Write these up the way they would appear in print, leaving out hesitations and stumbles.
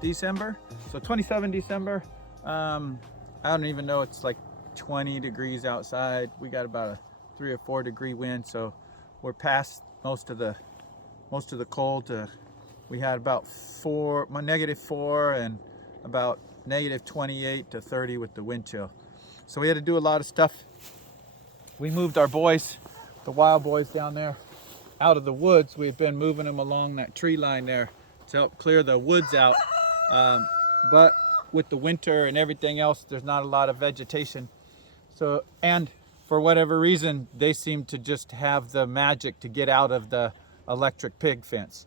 December. So 27 December. I don't even know, it's like 20 degrees outside. We got about a 3 or 4 degree wind, so we're past most of the cold. We had about -4 and about -28 to 30 with the wind chill. So we had to do a lot of stuff. We moved our boys, the wild boys down there, out of the woods. We've been moving them along that tree line there to help clear the woods out. But with the winter and everything else, there's not a lot of vegetation. So, and for whatever reason, they seem to just have the magic to get out of the electric pig fence.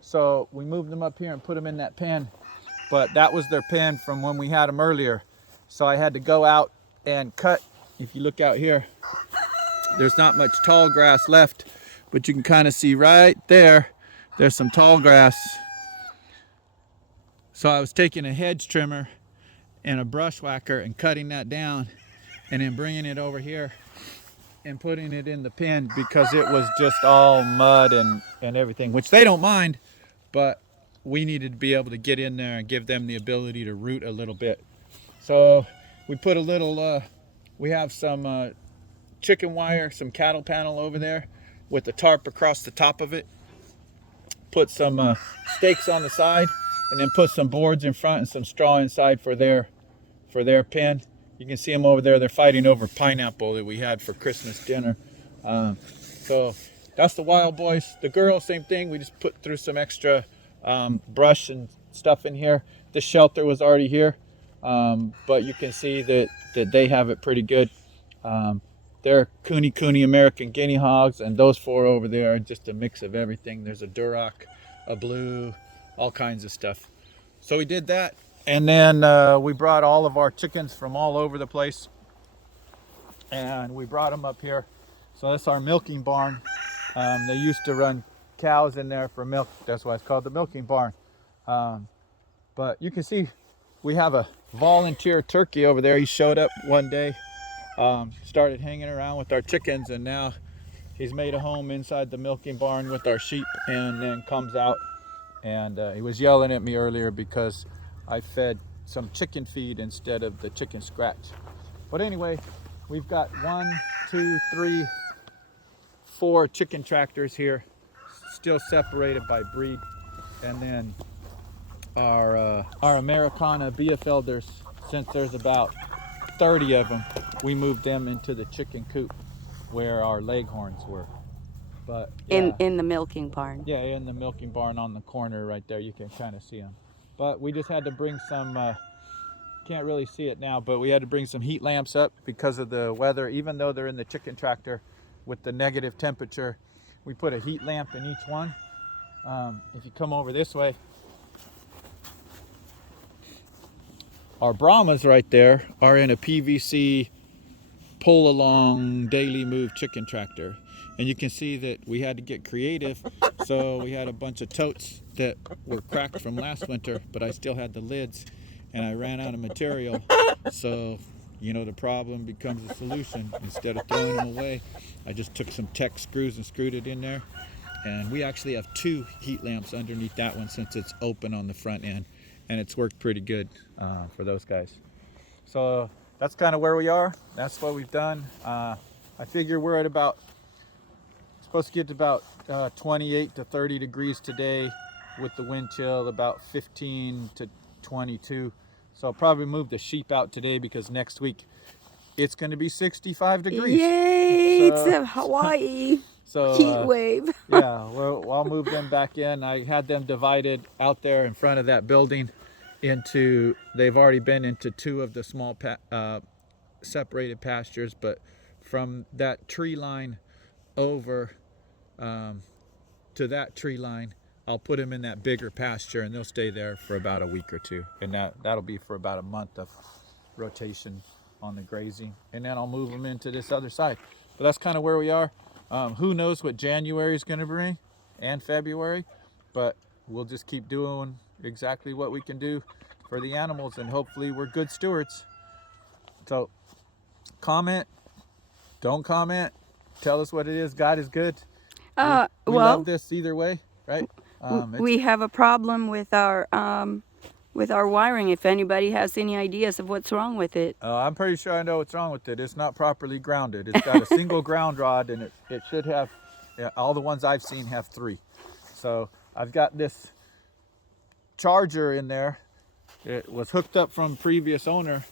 So we moved them up here and put them in that pen, but that was their pen from when we had them earlier. So I had to go out and cut. If you look out here, there's not much tall grass left, but you can kind of see right there, there's some tall grass. So I was taking a hedge trimmer and a brush whacker and cutting that down and then bringing it over here and putting it in the pen because it was just all mud and everything, which they don't mind, but we needed to be able to get in there and give them the ability to root a little bit. So we put a little, we have some chicken wire, some cattle panel over there with the tarp across the top of it. Put some stakes on the side and then put some boards in front and some straw inside for their pen. You can see them over there. They're fighting over pineapple that we had for Christmas dinner. So that's the wild boys. The girls, same thing. We just put through some extra brush and stuff in here. The shelter was already here, but you can see that they have it pretty good. They're Cooney American guinea hogs, and those 4 over there are just a mix of everything. There's a Duroc, a blue, all kinds of stuff. So we did that, and then we brought all of our chickens from all over the place, and we brought them up here. So that's our milking barn. They used to run cows in there for milk. That's why it's called the milking barn. But you can see we have a volunteer turkey over there. He showed up one day, started hanging around with our chickens, and now he's made a home inside the milking barn with our sheep, and then comes out. And he was yelling at me earlier because I fed some chicken feed instead of the chicken scratch. But anyway, we've got 1, 2, 3, 4 chicken tractors here, still separated by breed. And then our Americana Bielefelders, since there's about 30 of them, we moved them into the chicken coop where our leghorns were. But yeah, in the milking barn. Yeah, in the milking barn on the corner right there, you can kind of see them. But we just had to bring some, can't really see it now, but we had to bring some heat lamps up because of the weather. Even though they're in the chicken tractor with the negative temperature, we put a heat lamp in each one. If you come over this way, our Brahmas right there are in a PVC pull along daily move chicken tractor. And you can see that we had to get creative. So we had a bunch of totes that were cracked from last winter, but I still had the lids and I ran out of material. So, you know, the problem becomes a solution. Instead of throwing them away, I just took some Tech screws and screwed it in there. And we actually have 2 heat lamps underneath that one since it's open on the front end. And it's worked pretty good for those guys. So that's kind of where we are. That's what we've done. I figure we're at about, supposed to get to about 28 to 30 degrees today with the wind chill, about 15 to 22. So I'll probably move the sheep out today because next week it's going to be 65 degrees. Yay, it's a Hawaii heat wave. Yeah, well, I'll move them back in. I had them divided out there in front of that building into, they've already been into 2 of the small separated pastures, but from that tree line over to that tree line, I'll put them in that bigger pasture and they'll stay there for about a week or 2. And that'll be for about a month of rotation on the grazing. And then I'll move them into this other side. But that's kind of where we are. Who knows what January is going to bring and February, but we'll just keep doing exactly what we can do for the animals, and hopefully we're good stewards. So comment, don't comment, tell us what it is. God is good. We love this either way, right? We have a problem with our with our wiring, if anybody has any ideas of what's wrong with it. I'm pretty sure I know what's wrong with it. It's not properly grounded. It's got a single ground rod, and it should have, all the ones I've seen have 3. So I've got this charger in there. It was hooked up from previous owner,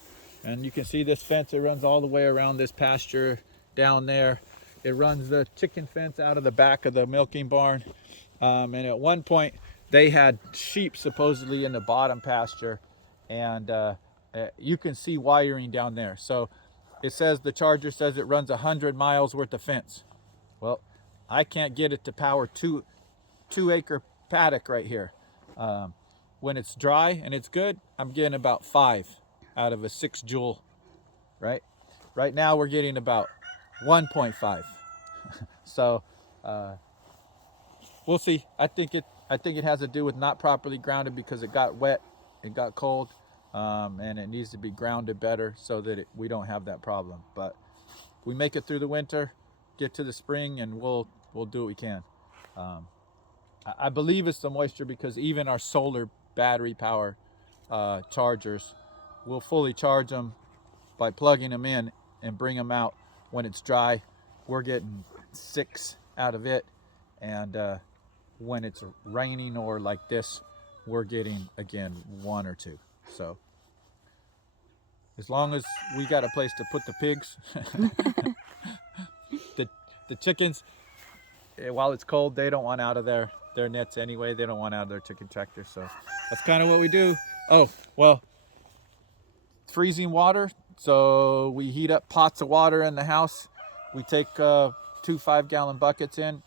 and you can see this fence. It runs all the way around this pasture down there. It runs the chicken fence out of the back of the milking barn. And at one point they had sheep supposedly in the bottom pasture, and you can see wiring down there. So it says, the charger says it runs 100 miles worth of fence. Well, I can't get it to power 2-acre paddock right here. When it's dry and it's good, I'm getting about 5 out of a 6 joule, right? Right now we're getting about 1.5. So we'll see. I think it has to do with not properly grounded, because it got wet, it got cold, and it needs to be grounded better so that we don't have that problem. But we make it through the winter, get to the spring, and we'll do what we can. I believe it's the moisture, because even our solar battery power chargers, we'll fully charge them by plugging them in and bring them out when it's dry. We're getting 6 out of it, and when it's raining or like this, we're getting again 1 or 2. So as long as we got a place to put the pigs, the chickens, while it's cold, they don't want out of their nets anyway. They don't want out of their chicken tractor. So that's kind of what we do. Oh, well, freezing water. So we heat up pots of water in the house. We take 2 5-gallon buckets in,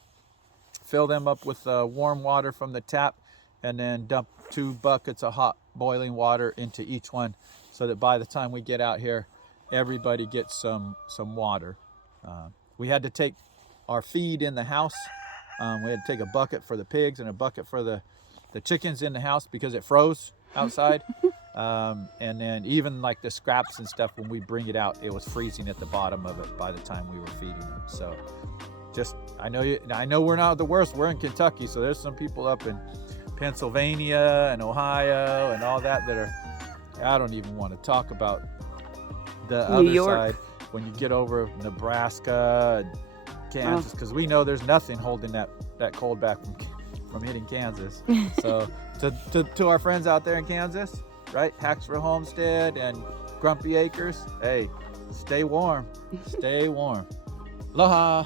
fill them up with warm water from the tap, and then dump 2 buckets of hot boiling water into each one, so that by the time we get out here, everybody gets some water. We had to take our feed in the house. We had to take a bucket for the pigs and a bucket for the chickens in the house, because it froze outside. And then even like the scraps and stuff, when we bring it out, it was freezing at the bottom of it by the time we were feeding them. So just, I know we're not the worst. We're in Kentucky, so there's some people up in Pennsylvania and Ohio and all that are, I don't even want to talk about the New other York side when you get over Nebraska and Kansas, because we know there's nothing holding that cold back from hitting Kansas. So to our friends out there in Kansas, right, Hacks for Homestead and Grumpy Acres, hey, stay warm, stay warm. Aloha.